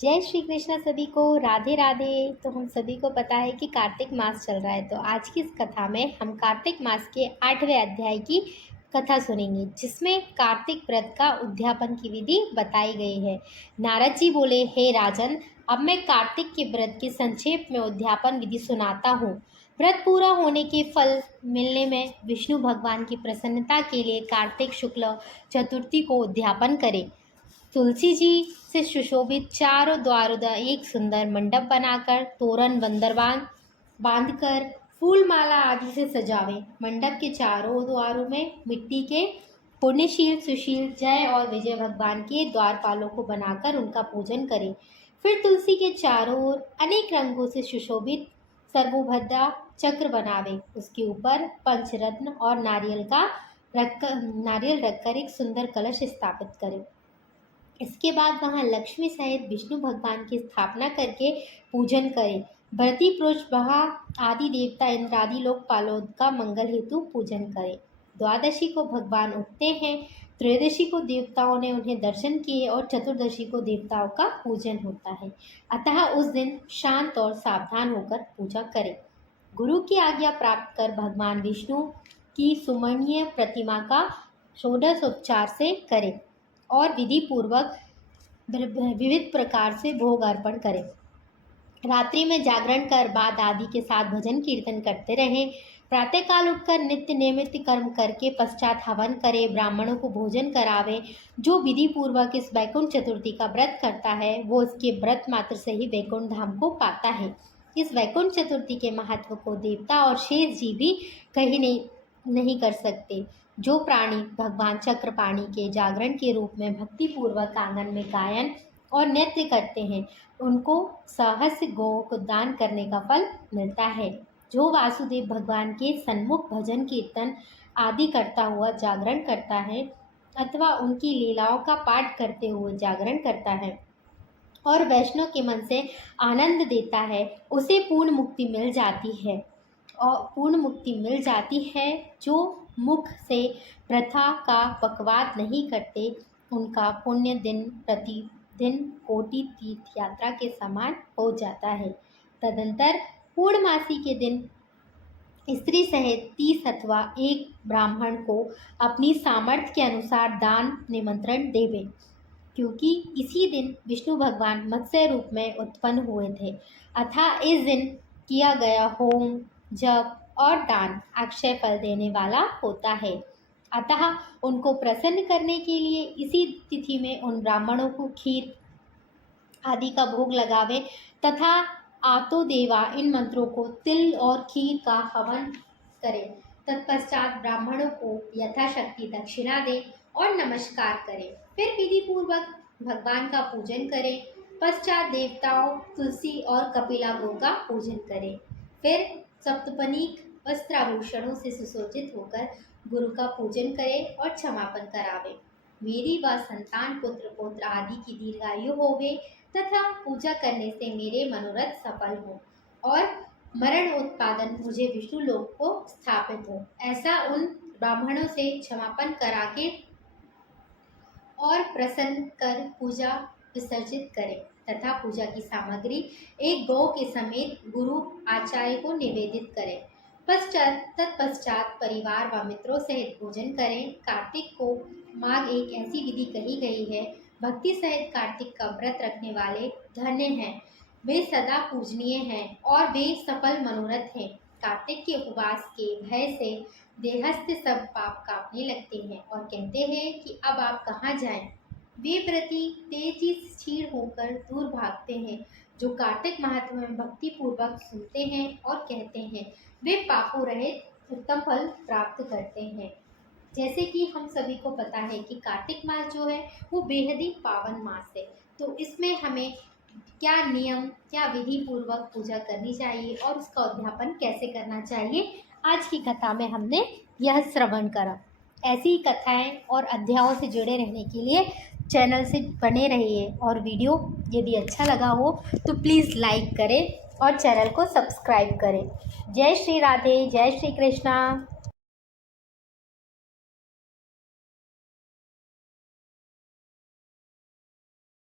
जय श्री कृष्ण सभी को। राधे राधे। तो हम सभी को पता है कि कार्तिक मास चल रहा है, तो आज की इस कथा में हम कार्तिक मास के 8वें अध्याय की कथा सुनेंगे, जिसमें कार्तिक व्रत का उद्यापन की विधि बताई गई है। नारद जी बोले, हे राजन, अब मैं कार्तिक के व्रत के संक्षेप में उद्यापन विधि सुनाता हूँ। व्रत पूरा होने के फल मिलने में विष्णु भगवान की प्रसन्नता के लिए कार्तिक शुक्ल चतुर्थी को उद्यापन करें। तुलसी जी से सुशोभित चारों द्वारों एक सुंदर मंडप बनाकर तोरण बंदरबान बांधकर फूल माला आदि से सजावे। मंडप के चारों द्वारों में मिट्टी के पुण्यशील सुशील जय और विजय भगवान के द्वारपालों को बनाकर उनका पूजन करें। फिर तुलसी के चारों ओर अनेक रंगों से सुशोभित सर्वोभद्रा चक्र बनावे। उसके ऊपर पंचरत्न और नारियल रखकर एक सुंदर कलश स्थापित करें। इसके बाद वहाँ लक्ष्मी सहित विष्णु भगवान की स्थापना करके पूजन करें। भरती पुरुष बहा आदि देवता इंद्र आदि लोकपालों का मंगल हेतु पूजन करें। द्वादशी को भगवान उठते हैं, त्रयोदशी को देवताओं ने उन्हें दर्शन किए और चतुर्दशी को देवताओं का पूजन होता है। अतः उस दिन शांत और सावधान होकर पूजा करें। गुरु की आज्ञा प्राप्त कर भगवान विष्णु की सुमरणीय प्रतिमा का षोडशोपचार से करें और विधि पूर्वक विविध प्रकार से भोग अर्पण करें। रात्रि में जागरण कर बाद आदि के साथ भजन कीर्तन करते रहें। प्रातःकाल उठकर नित्य नियमित कर्म करके पश्चात हवन करे, ब्राह्मणों को भोजन करावे। जो विधि पूर्वक इस वैकुंठ चतुर्थी का व्रत करता है वो इसके व्रत मात्र से ही वैकुंठ धाम को पाता है। इस वैकुंठ चतुर्थी के महत्व को देवता और शेष जी भी कहीं नहीं कर सकते। जो प्राणी भगवान चक्रपाणी के जागरण के रूप में भक्ति पूर्वक आंगन में गायन और नृत्य करते हैं, उनको सहस्र गौ को दान करने का फल मिलता है। जो वासुदेव भगवान के सन्मुख भजन कीर्तन आदि करता हुआ जागरण करता है अथवा उनकी लीलाओं का पाठ करते हुए जागरण करता है और वैष्णव के मन से आनंद देता है, उसे पूर्ण मुक्ति मिल जाती है। और पूर्ण मुक्ति मिल जाती है। जो मुख से प्रथा का पक्षपात नहीं करते, उनका पुण्य दिन प्रतिदिन कोटि तीर्थ यात्रा के समान हो जाता है। तदंतर पूर्णमासी के दिन स्त्री सहित 30 अथवा 1 ब्राह्मण को अपनी सामर्थ्य के अनुसार दान निमंत्रण देवे, क्योंकि इसी दिन विष्णु भगवान मत्स्य रूप में उत्पन्न हुए थे। अतः इस दिन किया गया होम जप और दान अक्षय फल देने वाला होता है। अतः उनको प्रसन्न करने के लिए इसी तिथि में उन ब्राह्मणों को खीर आदि का भोग लगावे तथा आतो देवा इन मंत्रों को तिल और खीर का हवन करें। तत्पश्चात ब्राह्मणों को यथाशक्ति दक्षिणा दें और नमस्कार करें। फिर विधि पूर्वक भगवान का पूजन करें। पश्चात देवताओं तुलसी और कपिला गो का पूजन करें। फिर सप्तपनीक वस्त्राभूषणों से सुसज्जित होकर गुरु का पूजन करें और क्षमापन करावे। मेरी व संतान पुत्र पौत्र आदि की दीर्घायु होवे तथा पूजा करने से मेरे मनोरथ सफल हो और मरण उत्पादन मुझे विष्णु लोक को स्थापित हो, ऐसा उन ब्राह्मणों से क्षमापन करा के और प्रसन्न कर पूजा विसर्जित करें तथा पूजा की सामग्री एक गौ के समेत गुरु आचार्य को निवेदित करें। तत्पश्चात परिवार व मित्रों सहित भोजन करें। कार्तिक को माघ एक ऐसी विधि कही गई है। भक्ति सहित कार्तिक का व्रत रखने वाले धन्य हैं, वे सदा पूजनीय हैं और वे सफल मनोरथ हैं। कार्तिक के उपवास के भय से देहस्थ सब पाप कांपने लगते हैं और कहते हैं कि अब आप कहाँ जाएं। वे प्रति तेजी क्षीण होकर दूर भागते हैं। जो कार्तिक महत्व में भक्ति पूर्वक सुनते हैं और कहते हैं, वे पापों रहित उत्तम फल प्राप्त करते हैं। जैसे कि हम सभी को पता है कि कार्तिक मास जो है वो बेहद ही पावन मास है, तो इसमें हमें क्या नियम क्या विधि पूर्वक पूजा करनी चाहिए और उसका उद्यापन कैसे करना चाहिए, आज की कथा में हमने यह श्रवण करा। ऐसी कथाएं और अध्यायों से जुड़े रहने के लिए चैनल से बने रहिए और वीडियो यदि अच्छा लगा हो तो प्लीज़ लाइक करें और चैनल को सब्सक्राइब करें। जय श्री राधे, जय श्री कृष्णा।